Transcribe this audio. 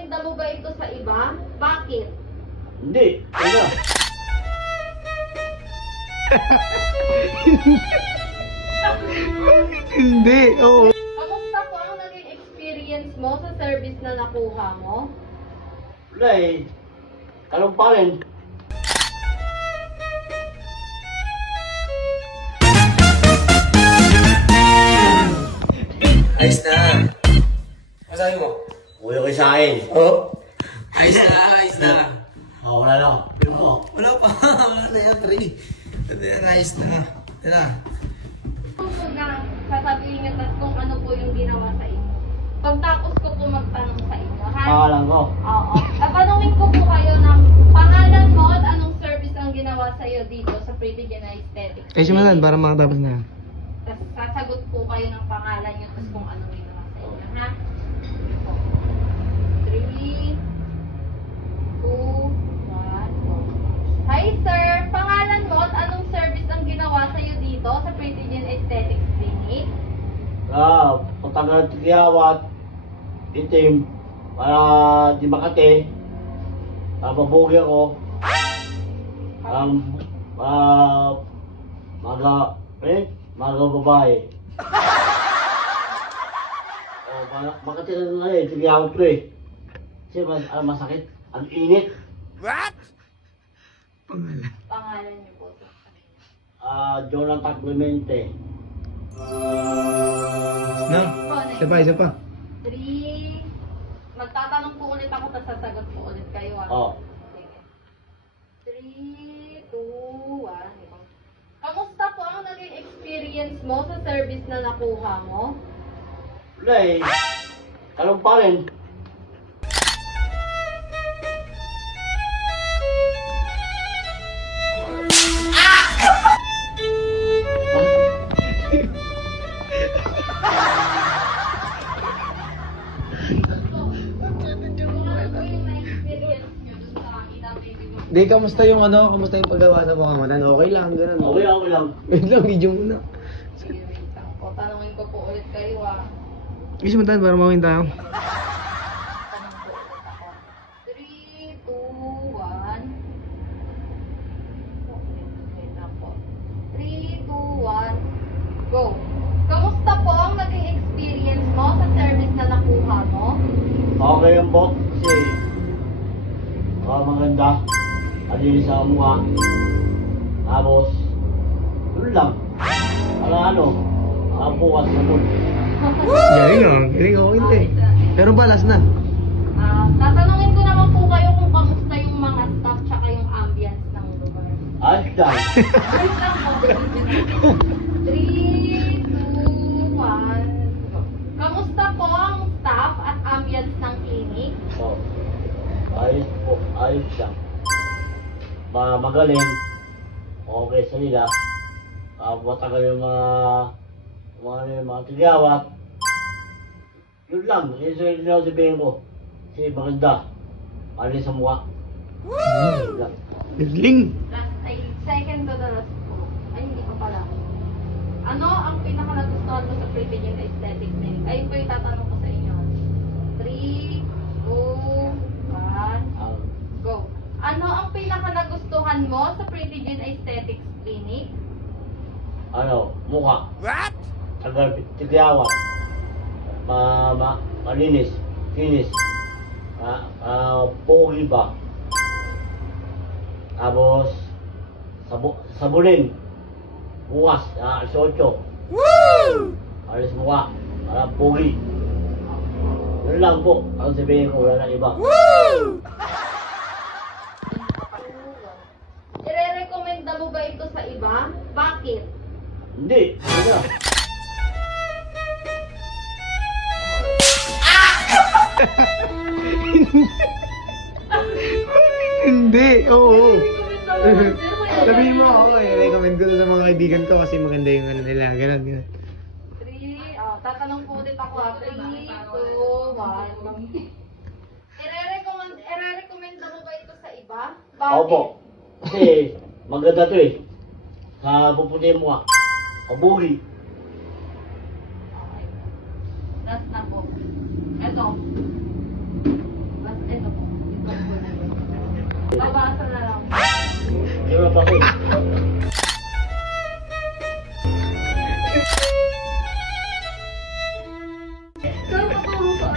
Irerekomenda mo ba ito sa iba? Bakit? Hindi. Ano? Bakit hindi? Oo. Kamusta po ang naging experience mo sa service na nakuha mo? Wala eh. Anong pa rin? Ayos na. Masabi mo? Uyo kayo sa akin. Oo. Ayos na, ayos na. Wala lang. Pero mo. Wala pa. Wala na yan, Trey. Ito yan, ayos na. Ito na. Kung sasabihin niyo kung ano po yung ginawa sa inyo. Pagtapos ko po magtanong sa inyo, ha? Pangalan ko. Oo. Tatanungin ko po kayo ng pangalan mo at anong service ang ginawa sa iyo dito sa Pretty Gen Aesthetics. Eh, simulan para makatapos na. Tapos sasagot po kayo ng pangalan niyo tapos kung anong ginawa sa inyo, ha? 3, 2, 1, go. Hi sir! Pangalan mo at anong service ang ginawa sa iyo dito sa Pretty Gen Aesthetics Clinic? Patagal tigiyawat. Itim. Para di makate. Pabugi ako. Maga babae. Makate na eh. Tigiyawat ko eh. Kasi masakit. Ang init. Pangalan. Pangalan niyo po. Jonathan Clemente. No? Isa pa, isa pa. 3. Magtatanong po ulit ako tapos sasagot po ulit kayo, ah. Oh. Sige. 3, 2, 1. Kamusta po ang naging experience mo sa service na nakuha mo? Wala eh. Anong pa rin? Di, kamusta yung ano? Kamusta yung paggawa sa pangamanan? Okay lang, ganun. Okay lang. Wait lang, video muna. Sige, wait lang po. Tanungin ko po ulit kayo, ah. Gusto mo tayo para mawin tayo? Tanong po ulit ako. 3, 2, 1. Wait lang po. 3, 2, 1. Go. Kamusta po ang naging experience mo sa service na nakuha mo? Okay ang bot. Kasi maganda. Alinis sa mukha. Tapos, yun lang. Ano, bukas na po. Galing oh. Galing oh. Hindi. Pero balas na. Tatanungin ko naman po kayo kung kamusta yung mga staff tsaka yung ambience ng lugar. Ayos lang. Wait lang po. 3, 2, 1. Kamusta po ang staff at ambience ng clinic? So, ayos po. Ayos lang. Magaling. Okay sa nila. Matagal yung mga tigawat. Yun lang. Yun yung sabihin ko. Kasi maganda. Alinis sa mukha. Yun lang. Galing. Last, ay, second to the last po. Ay, hindi pa pala. Ano ang pinaka-nagustuhan mo sa Pretty Gen Aesthetics Clinic? Ayun po yung tatanong ko sa inyo. 3, 2, 1, go. Ano ang pinaka-nagustuhan mo sa Pretty Gen Aesthetics Clinic? Mukha. What? Tagal tigawat. Malinis. Finish. Pogi ba? Tapos, sabulin. Bukas, alas 8. Woo! Alis mukha. Pogi. Yun lang po. Ang sabihin ko, wala na iba. Woo! Irerekomenda mo ba ito sa iba? Bakit? Hindi. Hindi na. Hindi. Oo. Irerekomenda mo ba ito? Sabihin mo ako eh. Recommend ko to sa mga kaibigan ko kasi maganda yung ano nila. Ganun, ganun. 3, tatanong po ulit ako, 3, 2, 1. Irerekomenda mo ba ito sa iba? Bakit? Opo. Kasi maganda to eh. Sa puputi mo nga. Kabuli. Okay. Last na po. Ito. Last Babasa na lang. Hirap ako eh. Saan maturo ka?